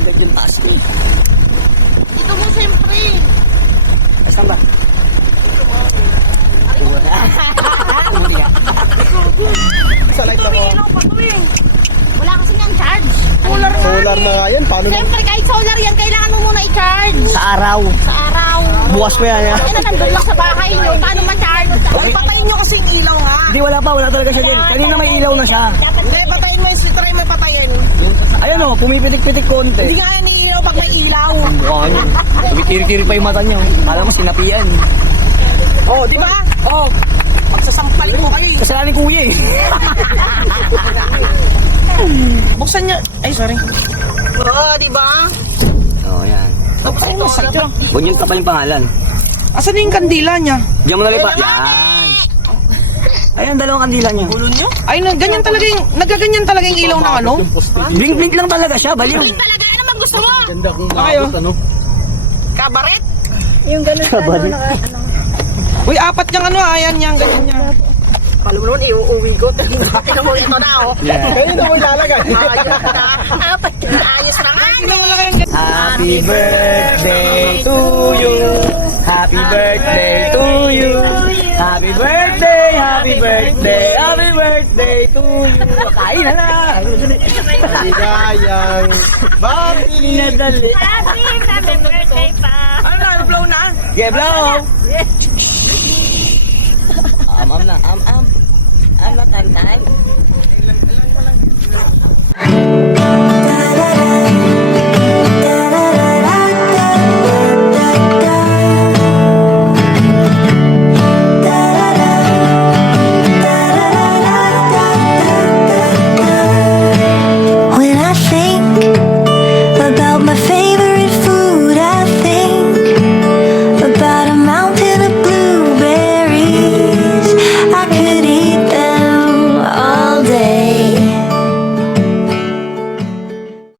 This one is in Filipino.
agad yung taas ko. Ito mo siyempre. Saan ba? Uli ka. Sa light ako. Ilaw pa to eh. Wala kasi ngang charge. Solar na nga yan. Paano na? Siyempre kahit solar yan, kailangan mo muna i-charge. Sa araw. Sa araw. Bukas pa yan. Ay na, nandun lang sa bahay nyo. Paano ma-charge? Ay, patayin nyo kasing ilaw ha. Hindi, wala pa. Wala talaga siya din. Kanina may ilaw na siya. Hindi, patayin mo yung try mo patayin. Ayan o, pumipitik-pitik konti. Hindi nga yan ilaw pag may ilaw. Mukha niyo. Kiri-kiri pa yung mata niyo. Kala mo sinapian. Oh, di ba? Oh, pagsasampal mo kayo eh. Kasalanan ni kuya eh. Buksan nyo. Ay, sorry. Oo, di ba? Oo, yan. Ay, masakit. Huwag niyong tapal yung pangalan. Asan na yung kandila niya? Diyan mo nalipat. Yan. Ayan, dalawang kandila niya. Ay, ganyan talaga yung, nagaganyan talaga yung ilaw ng ano? Blink-blink lang talaga siya, baliw. Talaga, ano bang gusto mo? Ganda kung Kayo? naabot, ano? Kabaret? Yung ganun sa ano, Uy, apat niyang ano, ayan niyang ganyan niya. Alam mo naman, iuuwi ko. Tingnan mo ito na, oh. Yeah. Kanina mo ilalagay. Apat na ayos na nga. Hindi wala kayong ganyan. Happy birthday to you. Happy birthday to you. Happy birthday, happy birthday, happy birthday to you. Kain na na. Maligayang bati. Nadali. Happy birthday pa. Ano na, blow na? Yeah, blow. Am na, am. Am na, tantan.